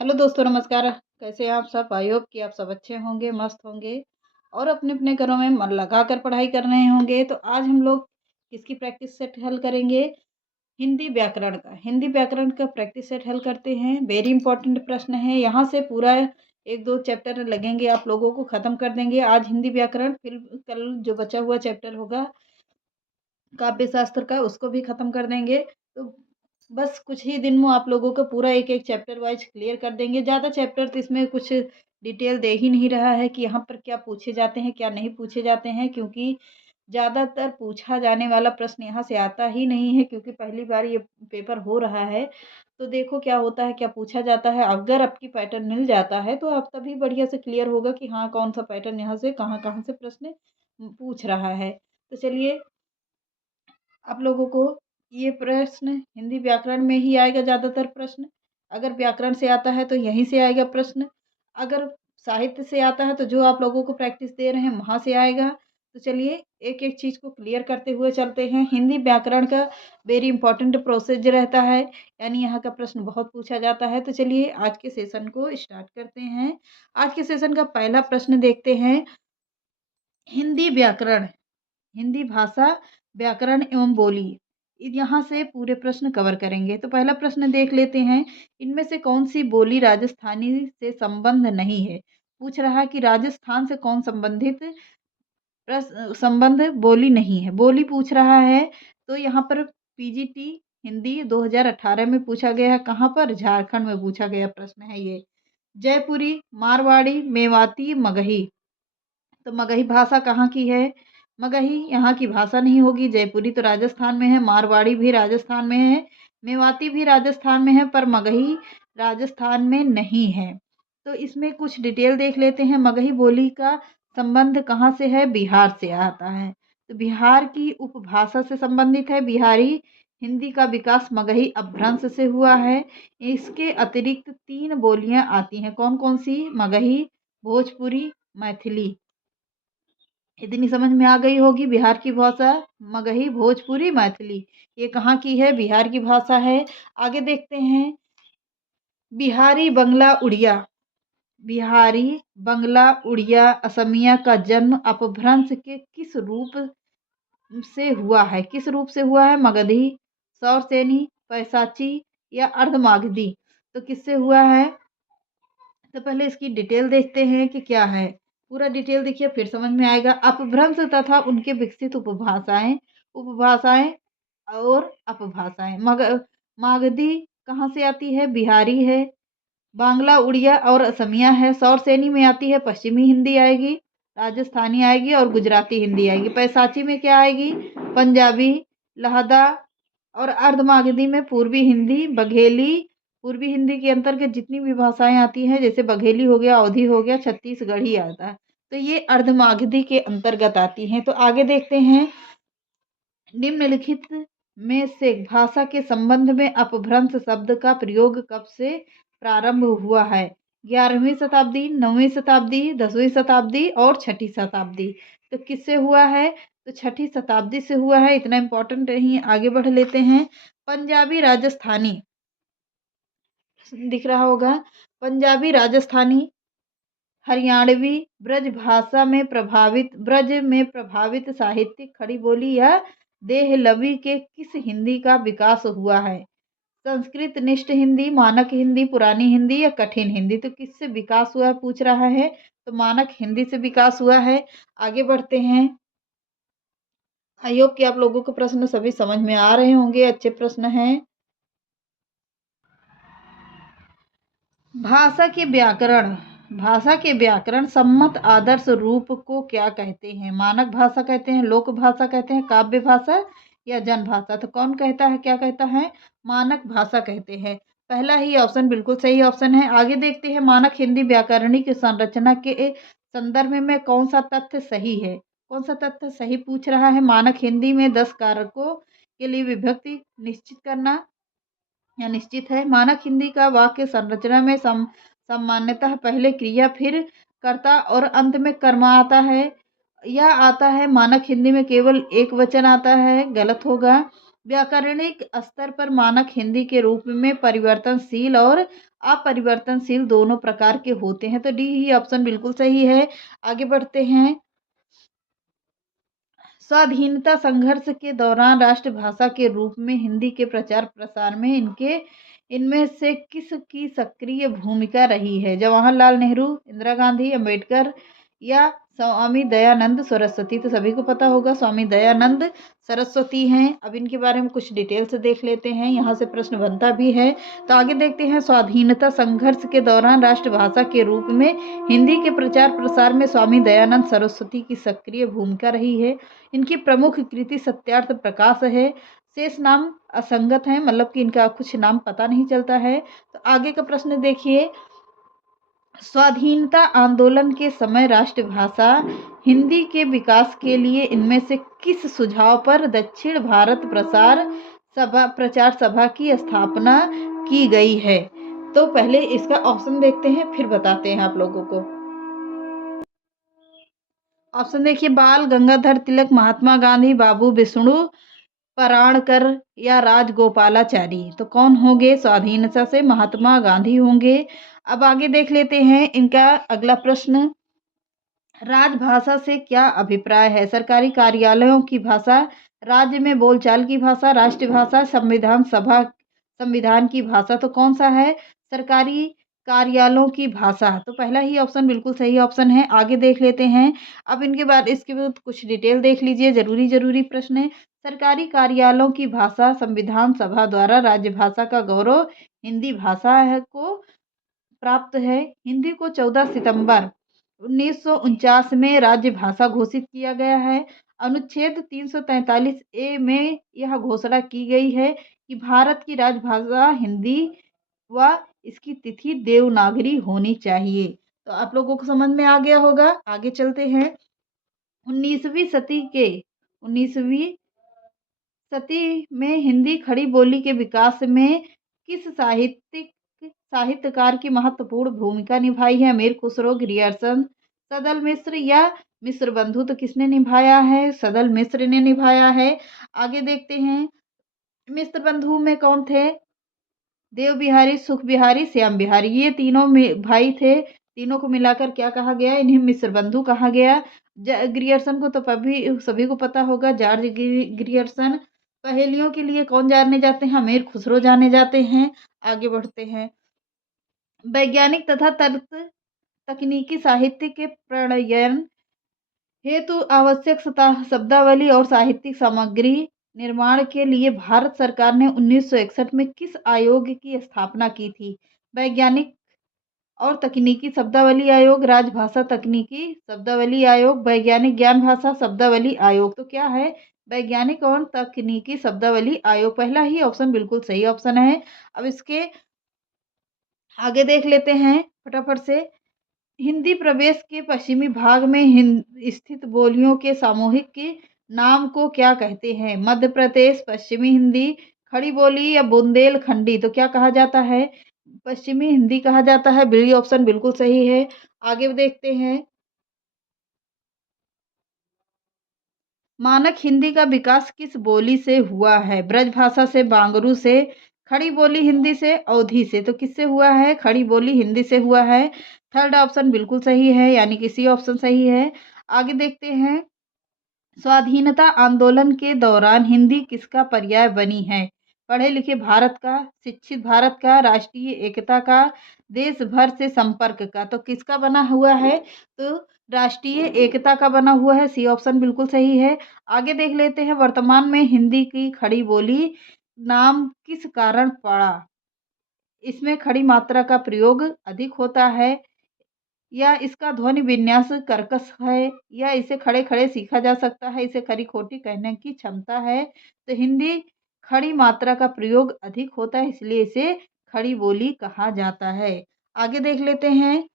Hello दोस्तों, नमस्कार। कैसे हैं आप सब? आई होप कि आप सब अच्छे होंगे, मस्त होंगे और अपने-अपने घरों में मन लगाकर पढ़ाई कर रहे होंगे। तो आज हम लोग किसकी प्रैक्टिस सेट हल करेंगे? हिंदी व्याकरण का। हिंदी व्याकरण का प्रैक्टिस सेट हल करते हैं। वेरी इंपॉर्टेंट प्रश्न है। यहाँ से पूरा 1-2 चैप्टर लगेंगे, आप लोगों को खत्म कर देंगे आज हिंदी व्याकरण। फिर कल जो बचा हुआ चैप्टर होगा काव्य शास्त्र का, उसको भी खत्म कर देंगे। तो बस कुछ ही दिन में आप लोगों को पूरा एक-एक चैप्टर वाइज़ क्लियर कर देंगे। ज़्यादा चैप्टर तो इसमें कुछ डिटेल दे ही नहीं रहा है कि यहाँ पर क्या पूछे जाते हैं, क्या नहीं पूछे जाते हैं, क्योंकि ज़्यादातर पूछा जाने वाला प्रश्न यहाँ से आता ही नहीं है, क्योंकि पहली बार ये पेपर हो रहा है। तो देखो क्या होता है, क्या पूछा जाता है। अगर आपकी पैटर्न मिल जाता है, तो आप तभी बढ़िया से क्लियर होगा कि हाँ, कौन-सा पैटर्न यहाँ से कहाँ-कहाँ से प्रश्न पूछ रहा है। तो चलिए, आप लोगों को ये प्रश्न हिंदी व्याकरण में ही आएगा ज़्यादातर प्रश्न। अगर व्याकरण से आता है तो यहीं से आएगा प्रश्न। अगर साहित्य से आता है तो जो आप लोगों को प्रैक्टिस दे रहे हैं वहाँ से आएगा। तो चलिए, एक-एक चीज़ को क्लियर करते हुए चलते हैं। हिंदी व्याकरण का वेरी इंपॉर्टेंट प्रोसेस रहता है, यानी यहाँ का प्रश्न बहुत पूछा जाता है। तो चलिए आज के सेशन को स्टार्ट करते हैं। आज के सेशन का पहला प्रश्न देखते हैं। हिंदी व्याकरण, हिंदी भाषा, व्याकरण एवं बोली। यहाँ से पूरे प्रश्न कवर करेंगे। तो पहला प्रश्न देख लेते हैं। इनमें से कौन-सी बोली राजस्थानी से संबंध नहीं है? पूछ रहा है कि राजस्थान से कौन संबंधित संबंध बोली नहीं है। बोली पूछ रहा है, तो यहाँ पर पीजीटी हिंदी 2018 में पूछा गया है। कहाँ पर? झारखंड में पूछा गया प्रश्न है ये। जयपुरी, मारवाड़ी, मेवाती, मगही। तो मगही भाषा कहाँ की है? मगही यहाँ की भाषा नहीं होगी। जयपुरी तो राजस्थान में है, मारवाड़ी भी राजस्थान में है, मेवाती भी राजस्थान में है, पर मगही राजस्थान में नहीं है। तो इसमें कुछ डिटेल देख लेते हैं। मगही बोली का संबंध कहाँ से है? बिहार से आता है। तो बिहार की उपभाषा से संबंधित है। बिहारी हिंदी का विकास मगही अपभ्रंश से हुआ है। इसके अतिरिक्त 3 बोलियां आती हैं। कौन-कौन सी? मगही, भोजपुरी, मैथिली। इतनी समझ में आ गई होगी। बिहार की भाषा मगही, भोजपुरी, मैथिली। ये कहाँ की है? बिहार की भाषा है। आगे देखते हैं। बिहारी, बंगला, उड़िया। बिहारी, बंगला, उड़िया, असमिया का जन्म अपभ्रंश के किस रूप से हुआ है? किस रूप से हुआ है? मगधी, सौरसेनी, पैसाची या अर्धमागधी। तो किससे हुआ है? तो पहले इसकी डिटेल देखते हैं कि क्या है। पूरा डिटेल देखिए, फिर समझ में आएगा। अपभ्रंश तथा उनके विकसित उपभाषाएँ, उपभाषाएँ और अपभाषाएँ। मागधी कहाँ से आती है? बिहारी है। बांग्ला, उड़िया और असमिया है। सौरसेनी में आती है पश्चिमी हिंदी आएगी, राजस्थानी आएगी और गुजराती हिंदी आएगी। पैसाची में क्या आएगी? पंजाबी, लहदा और अर्धमागधी में पूर्वी हिंदी, बघेली। पूर्वी हिंदी के अंतर्गत जितनी भी भाषाएं आती हैं, जैसे बघेली हो गया, अवधी हो गया, छत्तीसगढ़ी आता है। तो ये अर्धमागधी के अंतर्गत आती हैं। तो आगे देखते हैं। निम्नलिखित में से भाषा के संबंध में अपभ्रंश शब्द का प्रयोग कब से प्रारंभ हुआ है? 11वीं शताब्दी, 9वीं शताब्दी, 10वीं शताब्दी और छठी शताब्दी। तो किससे हुआ है? तो छठी शताब्दी से हुआ है। इतना इम्पोर्टेंट नहीं, आगे बढ़ लेते हैं। पंजाबी राजस्थानी दिख रहा होगा। पंजाबी राजस्थानी, हरियाणवी, ब्रज में प्रभावित साहित्यिक खड़ी बोली या देहलवी के किस हिंदी का विकास हुआ है? संस्कृत निष्ठ हिंदी, मानक हिंदी, पुरानी हिंदी या कठिन हिंदी। तो किससे विकास हुआ है पूछ रहा है। तो मानक हिंदी से विकास हुआ है। आगे बढ़ते हैं। आई होप कि आप लोगों को प्रश्न सभी समझ में आ रहे होंगे, अच्छे प्रश्न हैं। भाषा के व्याकरण, भाषा के व्याकरण सम्मत आदर्श रूप को क्या कहते हैं? मानक भाषा कहते हैं, लोक भाषा कहते हैं, काव्य भाषा या जन भाषा। तो कौन कहता है, क्या कहता है? मानक भाषा कहते हैं। पहला ही ऑप्शन बिल्कुल सही ऑप्शन है। आगे देखते हैं। मानक हिंदी व्याकरणिक संरचना के संदर्भ में कौन सा तथ्य सही है? कौन सा तथ्य सही पूछ रहा है? मानक हिंदी में 10 कारकों के लिए विभक्ति निश्चित करना या निश्चित है। मानक हिंदी का वाक्य संरचना में सामान्यतः पहले क्रिया, फिर कर्ता और अंत में कर्म आता है। या आता है मानक हिंदी में केवल एक वचन आता है, गलत होगा। व्याकरणिक स्तर पर मानक हिंदी के रूप में परिवर्तनशील और अपरिवर्तनशील दोनों प्रकार के होते हैं। तो डी ही ऑप्शन बिल्कुल सही है। आगे बढ़ते हैं। स्वाधीनता संघर्ष के दौरान राष्ट्रभाषा के रूप में हिंदी के प्रचार प्रसार में इनमें से किस की सक्रिय भूमिका रही है? जवाहरलाल नेहरू, इंदिरा गांधी, अंबेडकर या स्वामी दयानंद सरस्वती? तो सभी को पता होगा स्वामी दयानंद सरस्वती हैं। अब इनके बारे में कुछ डिटेल से देख लेते हैं, यहाँ से प्रश्न बनता भी है। तो आगे देखते हैं। स्वाधीनता संघर्ष के दौरान राष्ट्रभाषा के रूप में हिंदी के प्रचार प्रसार में स्वामी दयानंद सरस्वती की सक्रिय भूमिका रही है। इनकी प्रमुख कृति सत्यार्थ प्रकाश है। शेष नाम असंगत हैं, मतलब कि इनका कुछ नाम पता नहीं चलता है। तो आगे का प्रश्न देखिए। स्वाधीनता आंदोलन के समय राष्ट्रभाषा हिंदी के विकास के लिए इनमें से किस सुझाव पर दक्षिण भारत प्रचार सभा की स्थापना की गई है? तो पहले इसका ऑप्शन देखते हैं, फिर बताते हैं आप लोगों को। ऑप्शन देखिए। बाल गंगाधर तिलक, महात्मा गांधी, बाबू विष्णु पराणकर या राजगोपालाचारी? तो कौन होंगे? स्वाधीनता से महात्मा गांधी होंगे। अब आगे देख लेते हैं इनका अगला प्रश्न। राजभाषा से क्या अभिप्राय है? सरकारी कार्यालयों की भाषा, राज्य में बोलचाल की भाषा, राष्ट्रीय भाषा, संविधान की भाषा? तो कौन सा है? सरकारी कार्यालयों की भाषा। तो पहला ही ऑप्शन बिल्कुल सही ऑप्शन है। आगे देख लेते हैं। अब इसके बाद कुछ डिटेल देख लीजिए, जरूरी प्रश्न है। सरकारी कार्यालयों की भाषा संविधान सभा द्वारा राज्यभाषा का गौरव हिंदी भाषा को प्राप्त है। हिंदी को 14 सितंबर 1949 में राज्यभाषा घोषित किया गया है। अनुच्छेद 343 ए में यह घोषणा की गई है कि भारत की राजभाषा हिंदी व इसकी तिथि देवनागरी होनी चाहिए। तो आप लोगों को समझ में आ गया होगा। आगे चलते हैं। 19वीं सदी में हिंदी खड़ी बोली के विकास में किस साहित्यकार की महत्वपूर्ण भूमिका निभाई है? अमीर खुसरो, ग्रियर्सन, सदल मिश्र या मिश्र बंधु? तो किसने निभाया है? सदल मिश्र ने निभाया है। आगे देखते हैं। मिश्र बंधु में कौन थे? देव बिहारी, सुख बिहारी, श्याम बिहारी। ये तीनों भाई थे। तीनों को मिलाकर क्या कहा गया? इन्हें मिश्र बंधु कहा गया। ग्रियर्सन को तो सभी को पता होगा, जॉर्ज ग्रियर्सन। पहेलियों के लिए कौन जाने जाते हैं? अमीर खुसरो जाने जाते हैं। आगे बढ़ते हैं। वैज्ञानिक तथा तकनीकी साहित्य के प्रणयन हेतु आवश्यक शब्दावली और साहित्यिक सामग्री निर्माण के लिए भारत सरकार ने 1961 में किस आयोग की स्थापना की थी? वैज्ञानिक और तकनीकी शब्दावली आयोग, राजभाषा तकनीकी शब्दावली आयोग, वैज्ञानिक ज्ञान भाषा शब्दावली आयोग? तो क्या है? वैज्ञानिक और तकनीकी शब्दावली आयोग। पहला ही ऑप्शन बिल्कुल सही ऑप्शन है। अब इसके आगे देख लेते हैं फटाफट से। हिंदी प्रदेश के पश्चिमी भाग में स्थित बोलियों के सामूहिक के नाम को क्या कहते हैं? मध्य प्रदेश पश्चिमी हिंदी, खड़ी बोली या बुंदेलखंडी? तो क्या कहा जाता है? पश्चिमी हिंदी कहा जाता है। बी ऑप्शन बिल्कुल सही है। आगे देखते हैं। मानक हिंदी का विकास किस बोली से हुआ है? ब्रजभाषा से, बांगरू से, खड़ी बोली हिंदी से, अवधी से? तो किससे हुआ है? खड़ी बोली हिंदी से हुआ है। थर्ड ऑप्शन बिल्कुल सही है, यानी कि सी ऑप्शन सही है। आगे देखते हैं। स्वाधीनता आंदोलन के दौरान हिंदी किसका पर्याय बनी है? पढ़े लिखे भारत का, शिक्षित भारत का, राष्ट्रीय एकता का, देश भर से संपर्क का? तो किसका बना हुआ है? तो राष्ट्रीय एकता का बना हुआ है। सी ऑप्शन बिल्कुल सही है। आगे देख लेते हैं। वर्तमान में हिंदी की खड़ी बोली नाम किस कारण पड़ा? इसमें खड़ी मात्रा का प्रयोग अधिक होता है, या इसका ध्वनि विन्यास कर्कश है, या इसे खड़े खड़े सीखा जा सकता है, इसे खरी खोटी कहने की क्षमता है? तो हिंदी खड़ी मात्रा का प्रयोग अधिक होता है, इसलिए इसे खड़ी बोली कहा जाता है। आगे देख लेते हैं।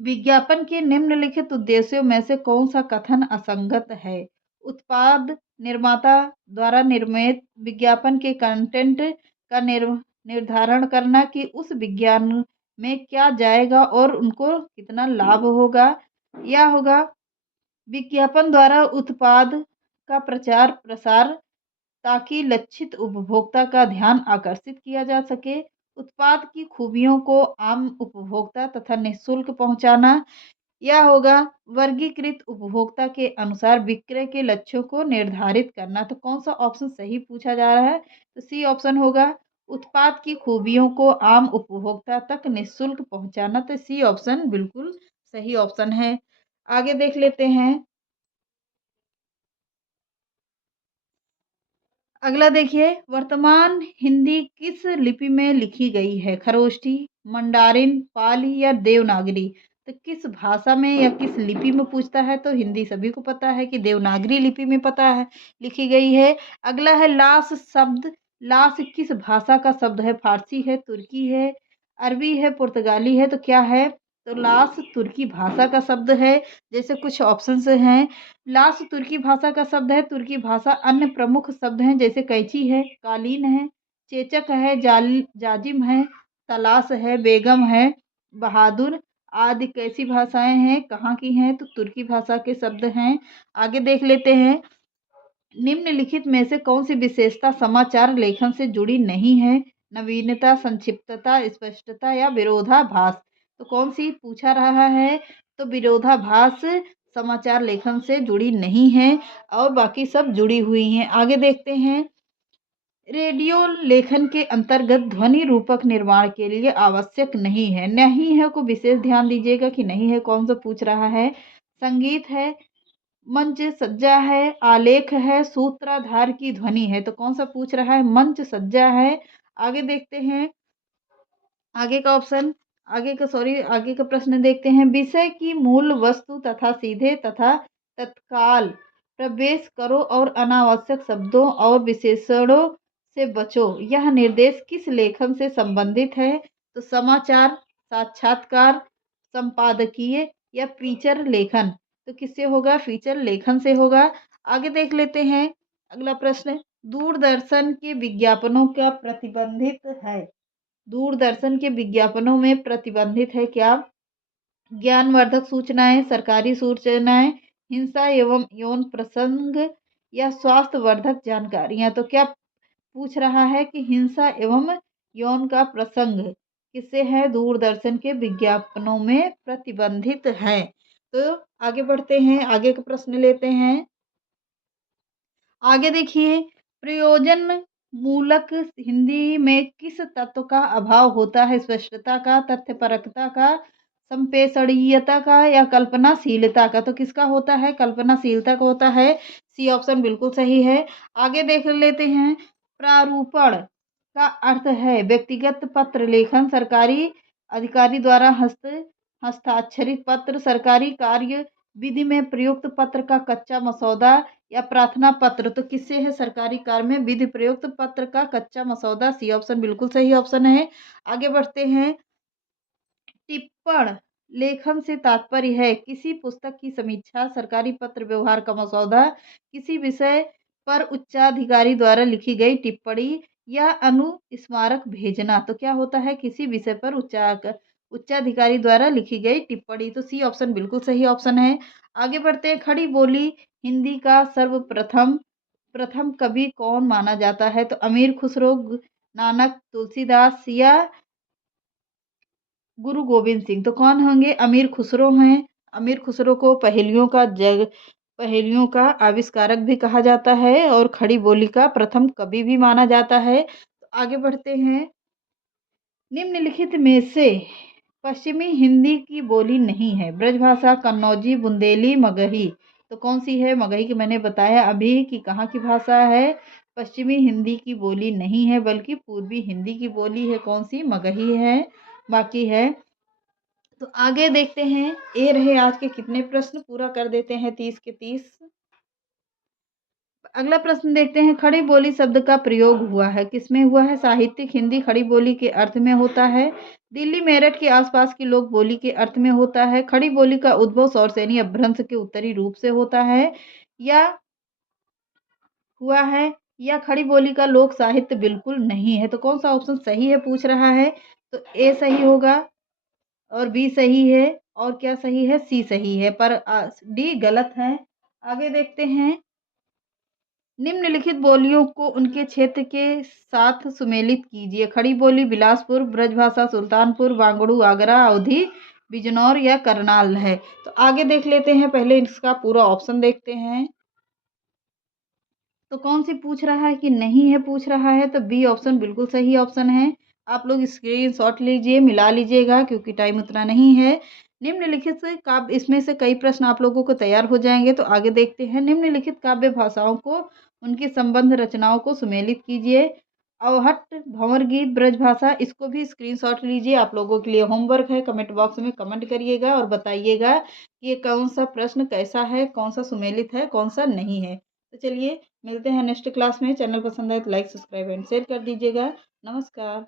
विज्ञापन के निम्नलिखित उद्देश्यों में से कौन सा कथन असंगत है? उत्पाद निर्माता द्वारा निर्मित विज्ञापन के कंटेंट का निर्धारण करना कि उस विज्ञान में क्या जाएगा और उनको कितना लाभ होगा, या होगा विज्ञापन द्वारा उत्पाद का प्रचार प्रसार ताकि लक्षित उपभोक्ता का ध्यान आकर्षित किया जा सके। उत्पाद की खूबियों को आम उपभोक्ता तथा निःशुल्क पहुंचाना। या होगा वर्गीकृत उपभोक्ता के अनुसार विक्रय के लक्ष्यों को निर्धारित करना। तो कौन सा ऑप्शन सही पूछा जा रहा है? तो सी ऑप्शन होगा उत्पाद की खूबियों को आम उपभोक्ता तक निःशुल्क पहुंचाना। तो सी ऑप्शन बिल्कुल सही ऑप्शन है। आगे देख लेते हैं। अगला देखिए, वर्तमान हिंदी किस लिपि में लिखी गई है? खरोष्ठी, मंडारिन, पाली या देवनागरी? तो किस भाषा में या किस लिपि में पूछता है? तो हिंदी सभी को पता है कि देवनागरी लिपि में पता है लिखी गई है। अगला है लास शब्द। लास किस भाषा का शब्द है? फारसी है, तुर्की है, अरबी है, पुर्तगाली है? तो क्या है? तो लास तुर्की भाषा का शब्द है। जैसे कुछ ऑप्शंस हैं। लास तुर्की भाषा का शब्द है। तुर्की भाषा अन्य प्रमुख शब्द हैं जैसे कैंची है, कालीन है, चेचक है, जाजिम है, तलाश है, बेगम है, बहादुर आदि कैसी भाषाएं हैं, कहाँ की हैं? तो तुर्की भाषा के शब्द हैं। आगे देख लेते हैं। निम्नलिखित में से कौन सी विशेषता समाचार लेखन से जुड़ी नहीं है? नवीनता, संक्षिप्तता, स्पष्टता या विरोधाभास? तो कौन सी पूछा रहा है? तो विरोधाभास समाचार लेखन से जुड़ी नहीं है और बाकी सब जुड़ी हुई हैं। आगे देखते हैं। रेडियो लेखन के अंतर्गत ध्वनि रूपक निर्माण के लिए आवश्यक नहीं है। नहीं है को विशेष ध्यान दीजिएगा कि नहीं है कौन सा पूछ रहा है। संगीत है, मंच सज्जा है, आलेख है, सूत्राधार की ध्वनि है। तो कौन सा पूछ रहा है? मंच सज्जा है। आगे देखते हैं। आगे का ऑप्शन आगे का प्रश्न देखते हैं। विषय की मूल वस्तु तथा सीधे तथा तत्काल प्रवेश करो और अनावश्यक शब्दों और विशेषणों से बचो। यह निर्देश किस लेखन से संबंधित है? तो समाचार, साक्षात्कार, संपादकीय या फीचर लेखन? तो किससे होगा? फीचर लेखन से होगा। आगे देख लेते हैं। अगला प्रश्न, दूरदर्शन के विज्ञापनों का प्रतिबंधित है। दूरदर्शन के विज्ञापनों में प्रतिबंधित है क्या? ज्ञानवर्धक सूचनाएं, सरकारी सूचनाएं, हिंसा एवं यौन प्रसंग या स्वास्थ्यवर्धक जानकारियां? तो क्या पूछ रहा है कि हिंसा एवं यौन का प्रसंग किससे है? दूरदर्शन के विज्ञापनों में प्रतिबंधित है। तो आगे बढ़ते हैं, आगे का प्रश्न लेते हैं। आगे देखिए, प्रयोजन मूलक हिंदी में किस तत्व का अभाव होता है? स्पष्टता का, तथ्यपरकता का, संप्रेषणीयता का या कल्पनाशीलता का? तो किसका होता है? कल्पनाशीलता का होता है। सी ऑप्शन बिल्कुल सही है। आगे देख लेते हैं। प्रारूपण का अर्थ है व्यक्तिगत पत्र लेखन, सरकारी अधिकारी द्वारा हस्ताक्षरित पत्र, सरकारी कार्य विधि में प्रयुक्त पत्र का कच्चा मसौदा या प्रार्थना पत्र? तो किससे है? सरकारी कार्य में विधि प्रयुक्त पत्र का कच्चा मसौदा। सी ऑप्शन बिल्कुल सही ऑप्शन है। आगे बढ़ते हैं। टिप्पण लेखन से तात्पर्य है किसी पुस्तक की समीक्षा, सरकारी पत्र व्यवहार का मसौदा, किसी विषय पर उच्चाधिकारी द्वारा लिखी गई टिप्पणी या अनुस्मारक भेजना? तो क्या होता है? किसी विषय पर उच्चाधिकारी द्वारा लिखी गई टिप्पणी। तो सी ऑप्शन बिल्कुल सही ऑप्शन है। आगे बढ़ते हैं। खड़ी बोली हिंदी का सर्वप्रथम प्रथम कवि कौन माना जाता है? तो अमीर खुसरो, नानक, तुलसीदास या गुरु गोविंद सिंह? तो कौन होंगे? अमीर खुसरो हैं। अमीर खुसरो को पहेलियों का आविष्कारक भी कहा जाता है और खड़ी बोली का प्रथम कवि भी माना जाता है। तो आगे बढ़ते हैं। निम्नलिखित में से पश्चिमी हिंदी की बोली नहीं है। ब्रजभाषा, कन्नौजी, बुंदेली, मगही? तो कौन सी है? मगही की मैंने बताया अभी कि कहाँ की भाषा है। पश्चिमी हिंदी की बोली नहीं है बल्कि पूर्वी हिंदी की बोली है। कौन सी? मगही है। बाकी है। तो आगे देखते हैं। ये रहे आज के कितने प्रश्न, पूरा कर देते हैं 30 के 30। अगला प्रश्न देखते हैं। खड़ी बोली शब्द का प्रयोग हुआ है किसमें हुआ है? साहित्यिक हिंदी खड़ी बोली के अर्थ में होता है। दिल्ली मेरठ के आसपास की लोक बोली के अर्थ में होता है। खड़ी बोली का उद्भव सौरसेनी अपभ्रंश के उत्तरी रूप से होता है या हुआ है, या खड़ी बोली का लोक साहित्य बिल्कुल नहीं है। तो कौन सा ऑप्शन सही है पूछ रहा है? तो ए सही होगा और बी सही है और क्या सही है? सी सही है, पर डी गलत है। आगे देखते हैं। निम्नलिखित बोलियों को उनके क्षेत्र के साथ सुमेलित कीजिए। खड़ी बोली बिलासपुर, ब्रजभाषा सुल्तानपुर, वांगड़ू आगरा, अवधी बिजनौर या करनाल है। तो आगे देख लेते हैं, पहले इसका पूरा ऑप्शन देखते हैं। तो कौन सी पूछ रहा है कि नहीं है पूछ रहा है, तो बी ऑप्शन बिल्कुल सही ऑप्शन है। आप लोग स्क्रीनशॉट लीजिए, मिला लीजिएगा क्योंकि टाइम उतना नहीं है। निम्नलिखित से काव्य, इसमें से कई प्रश्न आप लोगों को तैयार हो जाएंगे। तो आगे देखते हैं, निम्नलिखित काव्य भाषाओं को उनकी संबंध रचनाओं को सुमेलित कीजिए। अवहट्ट, भंवर गीत, ब्रजभाषा, इसको भी स्क्रीनशॉट लीजिए। आप लोगों के लिए होमवर्क है, कमेंट बॉक्स में कमेंट करिएगा और बताइएगा कि ये कौन सा प्रश्न कैसा है, कौन सा सुमेलित है, कौन सा नहीं है। तो चलिए मिलते हैं नेक्स्ट क्लास में। चैनल पसंद आए तो लाइक, सब्सक्राइब एंड शेयर कर दीजिएगा। नमस्कार।